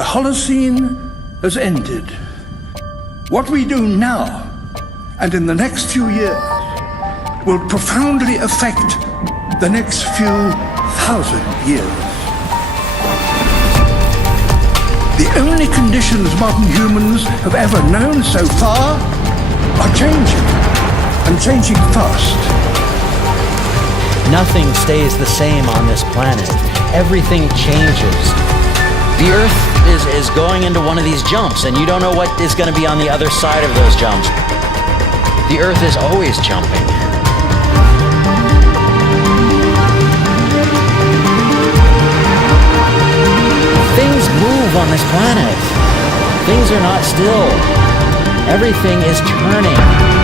The Holocene has ended. What we do now and in the next few years will profoundly affect the next few thousand years. The only conditions modern humans have ever known so far are changing, and changing fast. Nothing stays the same on this planet. Everything changes. The Earth is going into one of these jumps, and you don't know what is going to be on the other side of those jumps. The Earth is always jumping. Things move on this planet. Things are not still. Everything is turning.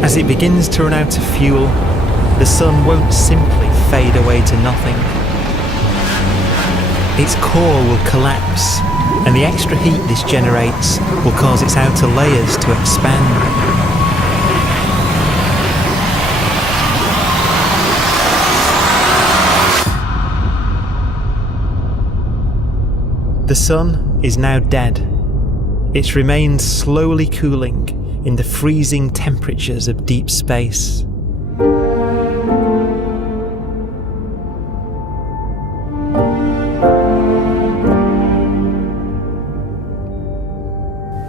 As it begins to run out of fuel, the sun won't simply fade away to nothing. Its core will collapse, and the extra heat this generates will cause its outer layers to expand. The sun is now dead. Its remains slowly cooling in the freezing temperatures of deep space.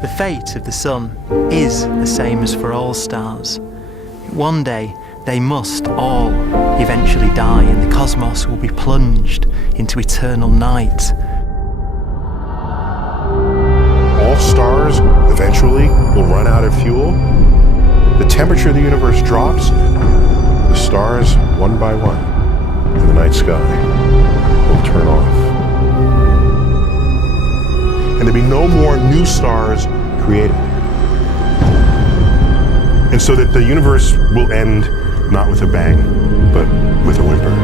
The fate of the sun is the same as for all stars. One day they must all eventually die, and the cosmos will be plunged into eternal night. All stars eventually will run out of fuel. The temperature of the universe drops. The stars, one by one, in the night sky, will turn off. And there'll be no more new stars created. And so that the universe will end not with a bang, but with a whimper.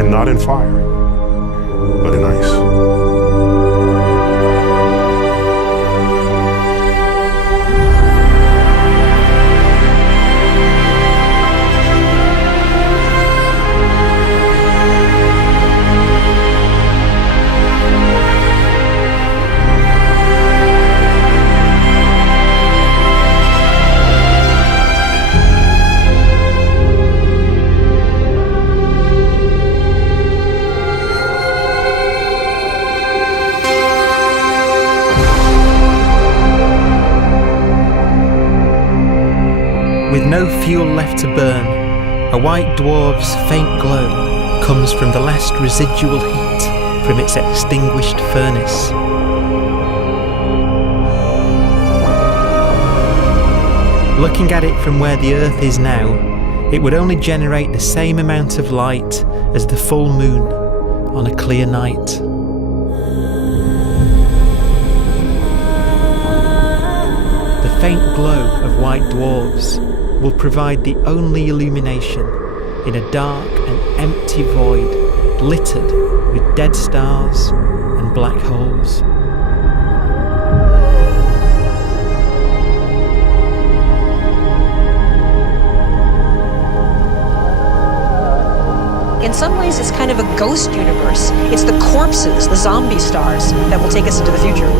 And not in fire, but in ice. With no fuel left to burn, a white dwarf's faint glow comes from the last residual heat from its extinguished furnace. Looking at it from where the Earth is now, it would only generate the same amount of light as the full moon on a clear night. The faint glow of white dwarfs will provide the only illumination in a dark and empty void littered with dead stars and black holes. ways, it's kind of a ghost universe. It's the corpses, the zombie stars, that will take us into the future.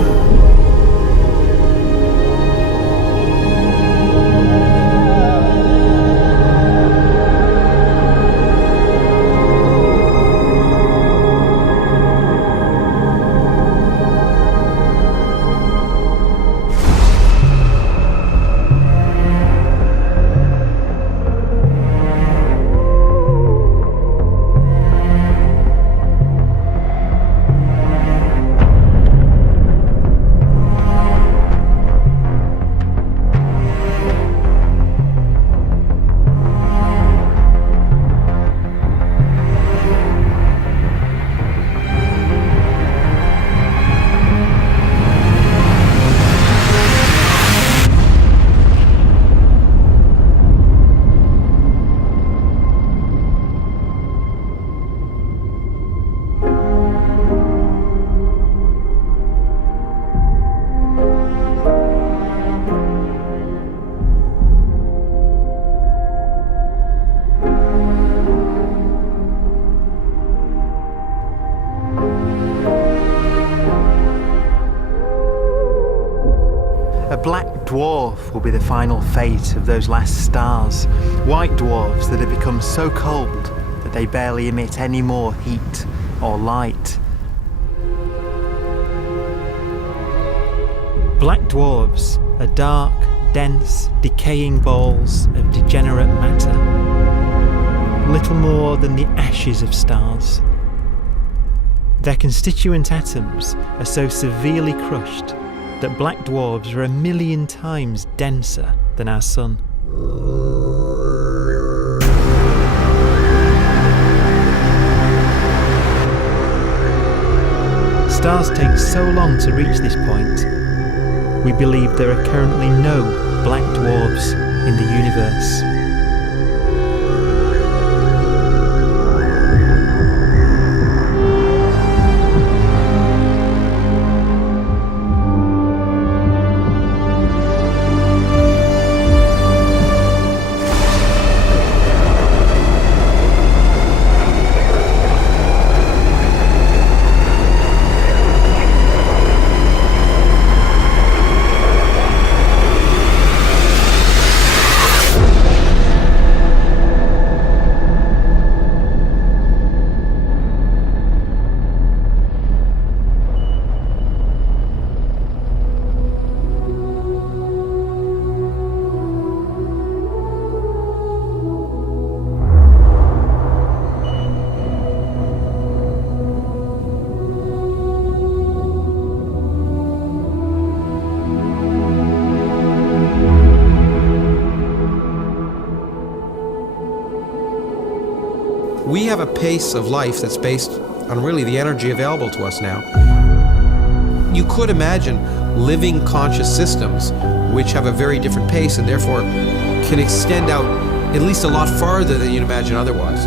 A black dwarf will be the final fate of those last stars. White dwarfs that have become so cold that they barely emit any more heat or light. Black dwarfs are dark, dense, decaying balls of degenerate matter, little more than the ashes of stars. Their constituent atoms are so severely crushed that black dwarfs are 1,000,000 times denser than our sun. Stars take so long to reach this point, we believe there are currently no black dwarfs in the universe. We have a pace of life that's based on really the energy available to us now. You could imagine living conscious systems which have a very different pace and therefore can extend out at least a lot farther than you'd imagine otherwise.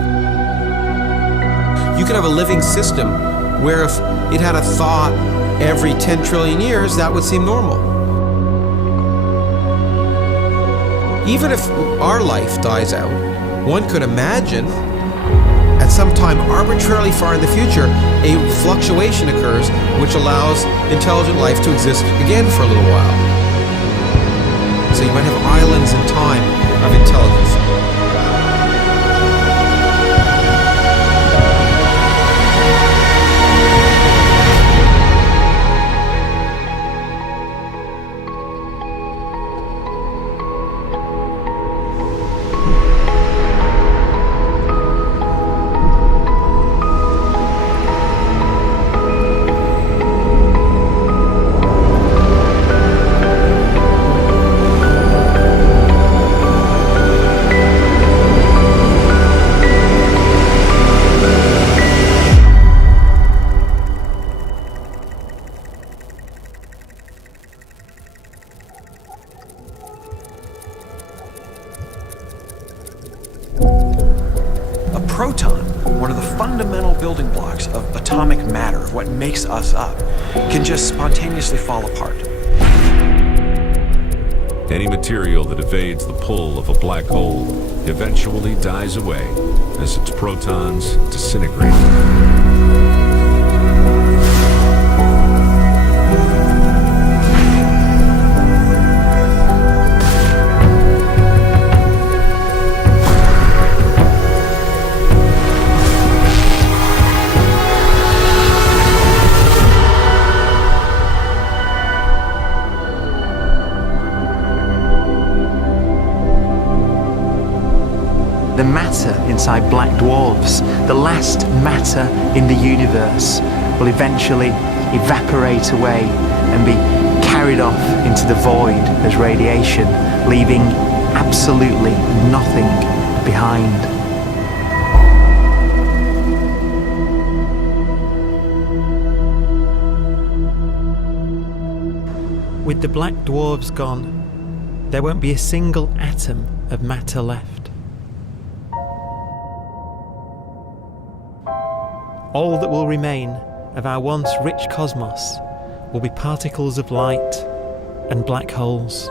You could have a living system where if it had a thought every 10 trillion years, that would seem normal. Even if our life dies out, one could imagine at some time arbitrarily far in the future, a fluctuation occurs which allows intelligent life to exist again for a little while. So you might have islands in time of intelligence. Proton, one of the fundamental building blocks of atomic matter, of what makes us up, can just spontaneously fall apart. Any material that evades the pull of a black hole eventually dies away as its protons disintegrate. The matter inside black dwarfs, the last matter in the universe, will eventually evaporate away and be carried off into the void as radiation, leaving absolutely nothing behind. With the black dwarfs gone, there won't be a single atom of matter left. All that will remain of our once rich cosmos will be particles of light and black holes.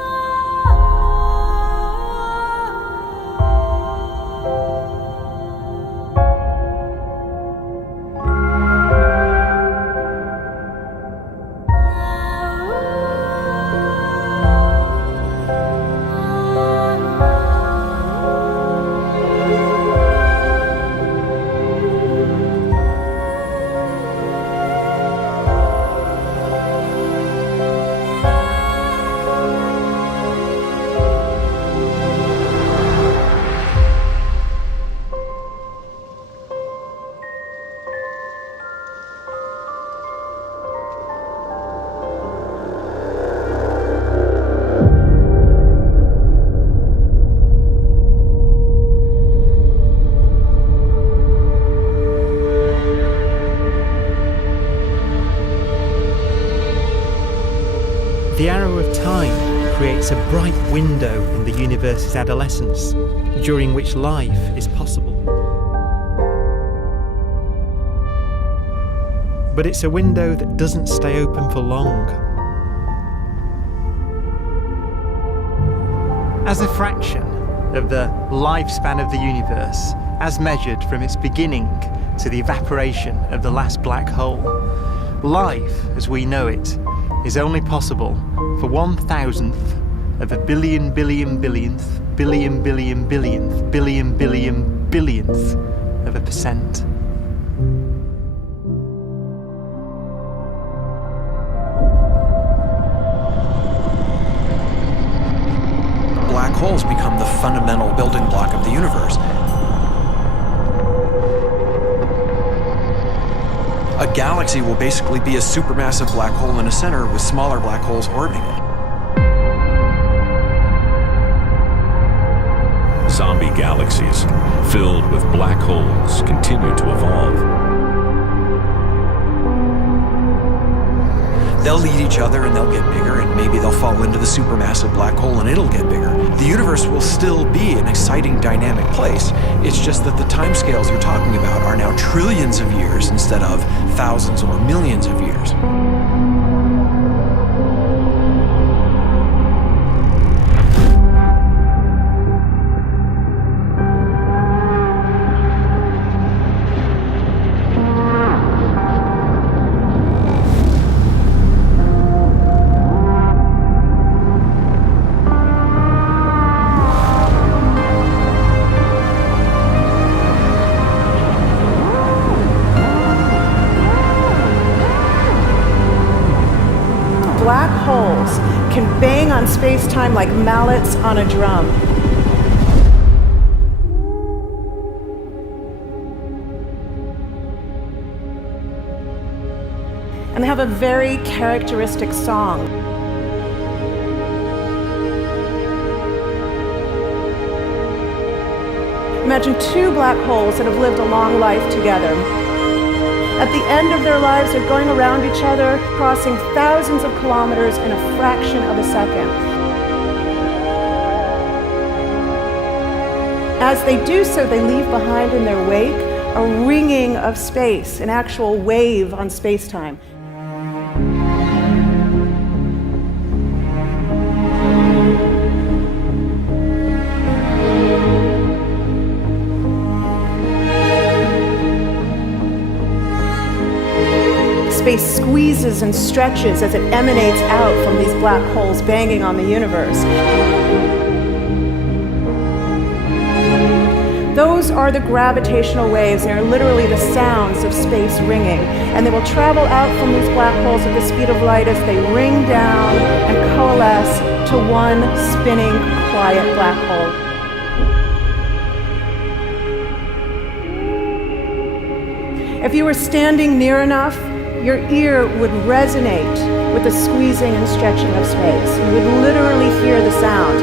The arrow of time creates a bright window in the universe's adolescence, during which life is possible. But it's a window that doesn't stay open for long. As a fraction of the lifespan of the universe, as measured from its beginning to the evaporation of the last black hole, life, as we know it, is only possible for 1,000th of a billion billionth of a percent. Black holes become the fundamental building block of the universe. A galaxy will basically be a supermassive black hole in a center with smaller black holes orbiting it. Zombie galaxies filled with black holes continue to evolve. They'll eat each other and they'll get bigger, and maybe they'll fall into the supermassive black hole and it'll get bigger. The universe will still be an exciting, dynamic place. It's just that the timescales you're talking about are now trillions of years instead of thousands or millions of years. Black holes can bang on space-time like mallets on a drum. And they have a very characteristic song. Imagine two black holes that have lived a long life together. At the end of their lives, they're going around each other, crossing thousands of kilometers in a fraction of a second. As they do so, they leave behind in their wake a ringing of space, an actual wave on space-time. squeezes and stretches as it emanates out from these black holes banging on the universe. Those are the gravitational waves. They are literally the sounds of space ringing. And they will travel out from these black holes at the speed of light as they ring down and coalesce to one spinning, quiet black hole. If you were standing near enough, your ear would resonate with the squeezing and stretching of space. You would literally hear the sound.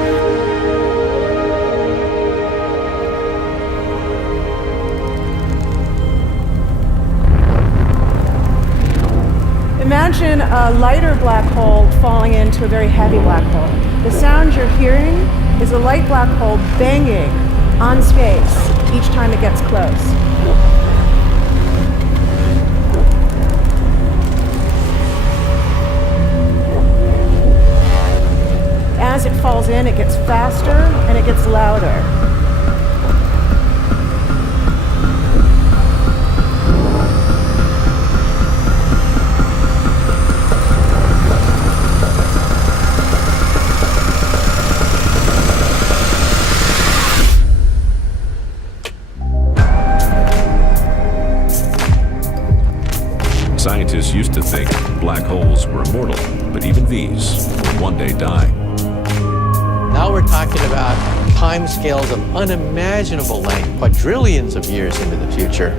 Imagine a lighter black hole falling into a very heavy black hole. The sound you're hearing is a light black hole banging on space each time it gets close. As it falls in, it gets faster and it gets louder. Scientists used to think black holes were immortal, but even these will one day die. Now we're talking about timescales of unimaginable length, quadrillions of years into the future.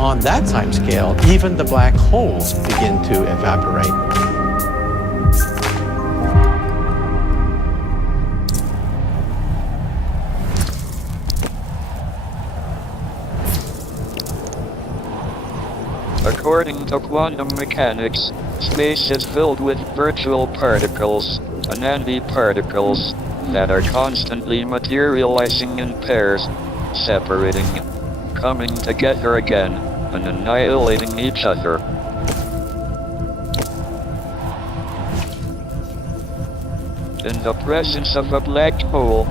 On that timescale, even the black holes begin to evaporate. According to quantum mechanics, space is filled with virtual particles, antiparticles, that are constantly materializing in pairs, separating, coming together again, and annihilating each other. In the presence of a black hole,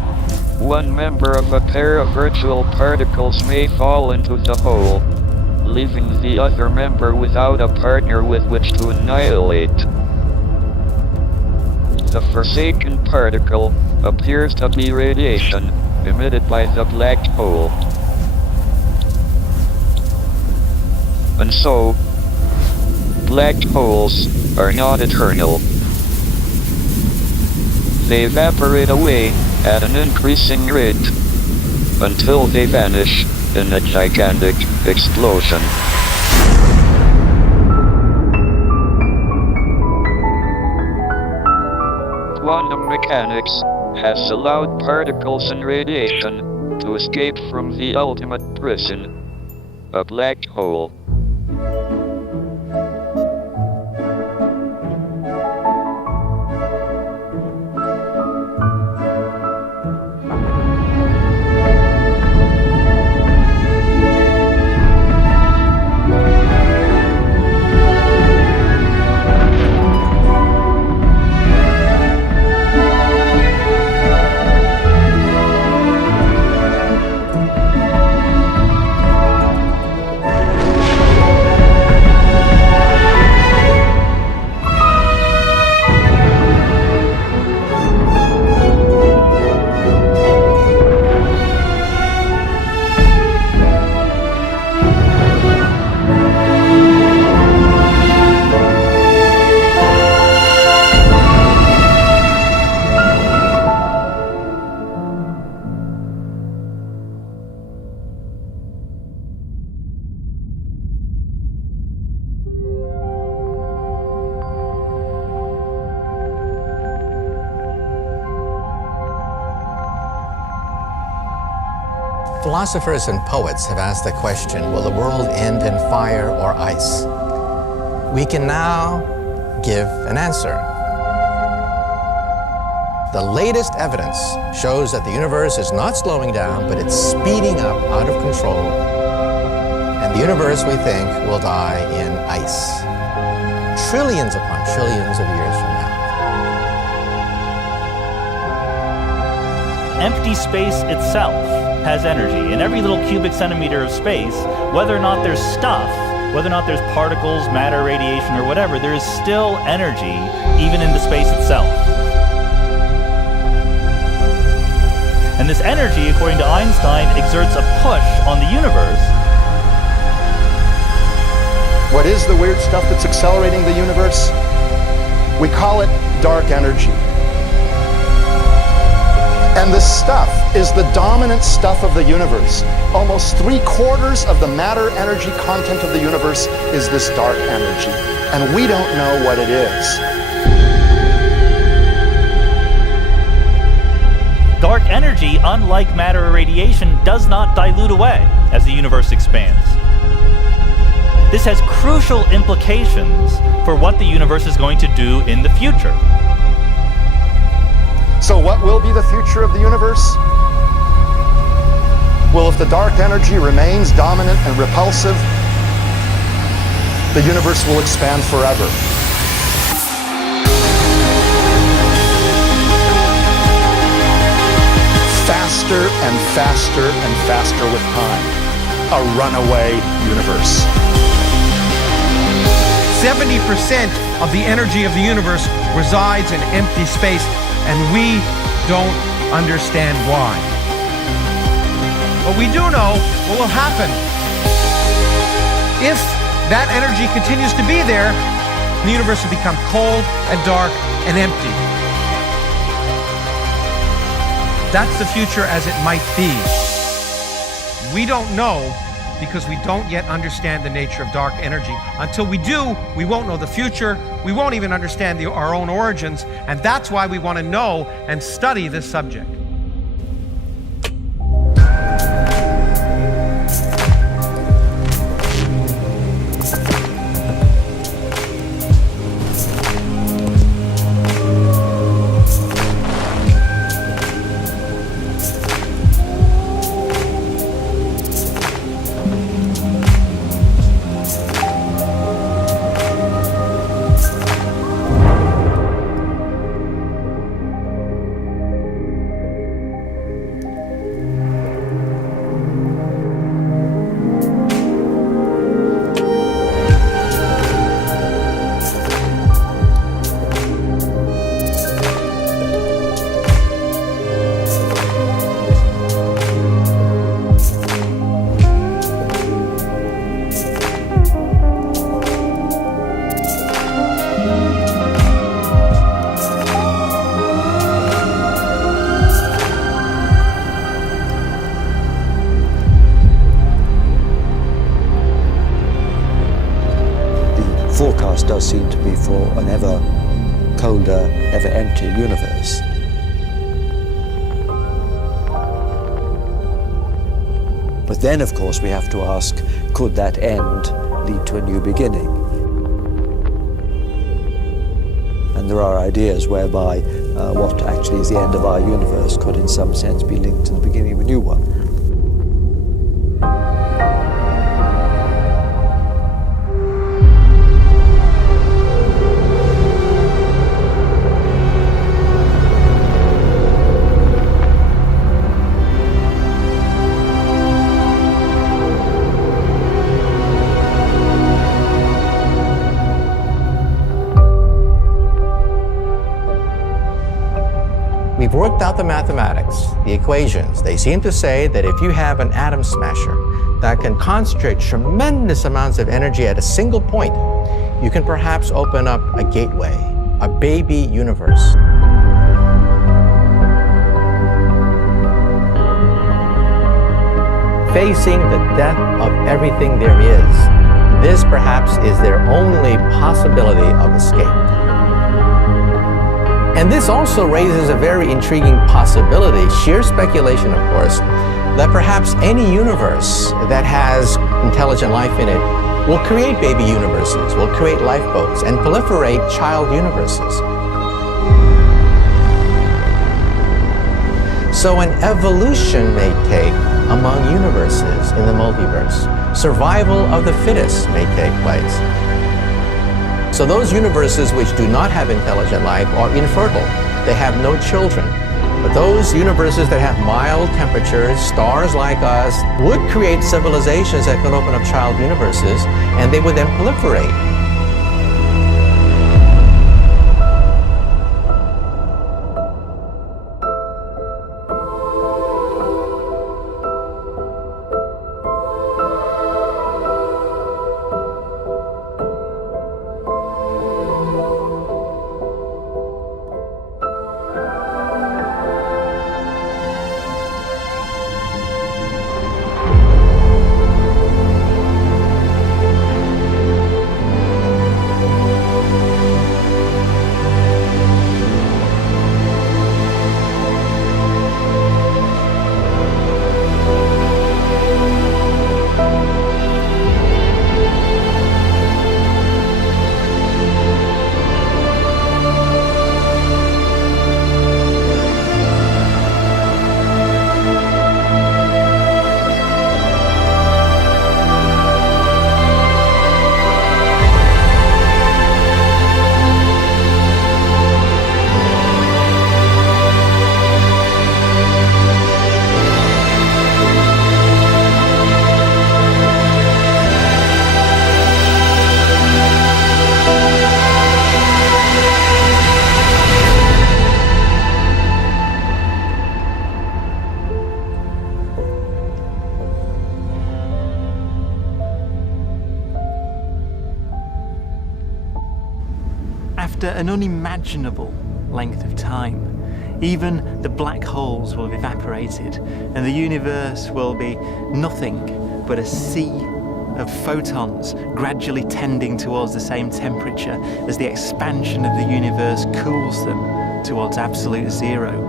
one member of a pair of virtual particles may fall into the hole, leaving the other member without a partner with which to annihilate. The forsaken particle appears to be radiation emitted by the black hole. And so, black holes are not eternal. They evaporate away at an increasing rate until they vanish in a gigantic explosion. Quantum mechanics has allowed particles and radiation to escape from the ultimate prison, a black hole. Philosophers and poets have asked the question, will the world end in fire or ice? We can now give an answer. The latest evidence shows that the universe is not slowing down, but it's speeding up out of control. And the universe, we think, will die in ice. Trillions upon trillions of years from now. Empty space itself has energy. In every little cubic centimeter of space, whether or not there's stuff whether or not there's particles, matter, radiation, or whatever, there is still energy even in the space itself. And this energy, according to Einstein, exerts a push on the universe. What is the weird stuff that's accelerating the universe? We call it dark energy. And this stuff is the dominant stuff of the universe. Almost 3/4 of the matter-energy content of the universe is this dark energy. And we don't know what it is. Dark energy, unlike matter or radiation, does not dilute away as the universe expands. This has crucial implications for what the universe is going to do in the future. So what will be the future of the universe? Well, if the dark energy remains dominant and repulsive, the universe will expand forever. Faster and faster and faster with time. A runaway universe. 70% of the energy of the universe resides in empty space, and we don't understand why. But we do know what will happen. If that energy continues to be there, the universe will become cold and dark and empty. That's the future as it might be. We don't know because we don't yet understand the nature of dark energy. Until we do, we won't know the future. We won't even understand our own origins, and that's why we want to know and study this subject. Does seem to be for an ever colder, ever emptier universe. But then, of course, we have to ask, could that end lead to a new beginning? And there are ideas whereby what actually is the end of our universe could in some sense be linked to the beginning of a new one. We've worked out the mathematics, the equations. They seem to say that if you have an atom smasher that can concentrate tremendous amounts of energy at a single point, you can perhaps open up a gateway, a baby universe. Facing the death of everything there is, this perhaps is their only possibility of escape. And this also raises a very intriguing possibility, sheer speculation of course, that perhaps any universe that has intelligent life in it will create baby universes, will create lifeboats, and proliferate child universes. So an evolution may take among universes in the multiverse. Survival of the fittest may take place. So those universes which do not have intelligent life are infertile. They have no children. But those universes that have mild temperatures, stars like us, would create civilizations that could open up child universes, and they would then proliferate. After an unimaginable length of time, even the black holes will have evaporated and the universe will be nothing but a sea of photons gradually tending towards the same temperature as the expansion of the universe cools them towards absolute zero.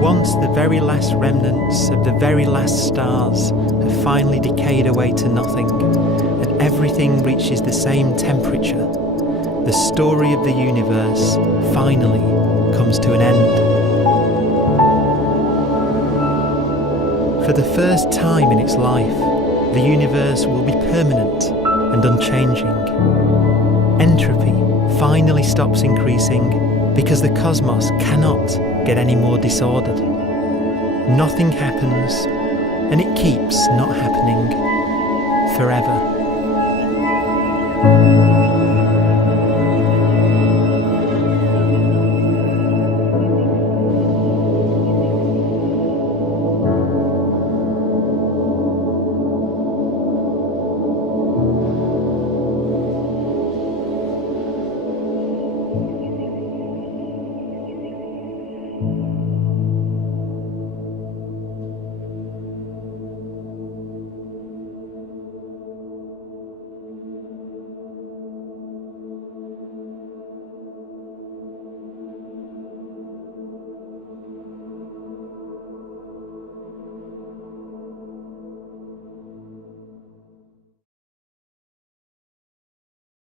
Once the very last remnants of the very last stars have finally decayed away to nothing, and everything reaches the same temperature, the story of the universe finally comes to an end. For the first time in its life, the universe will be permanent and unchanging. Entropy finally stops increasing because the cosmos cannot get any more disordered. Nothing happens, and it keeps not happening forever.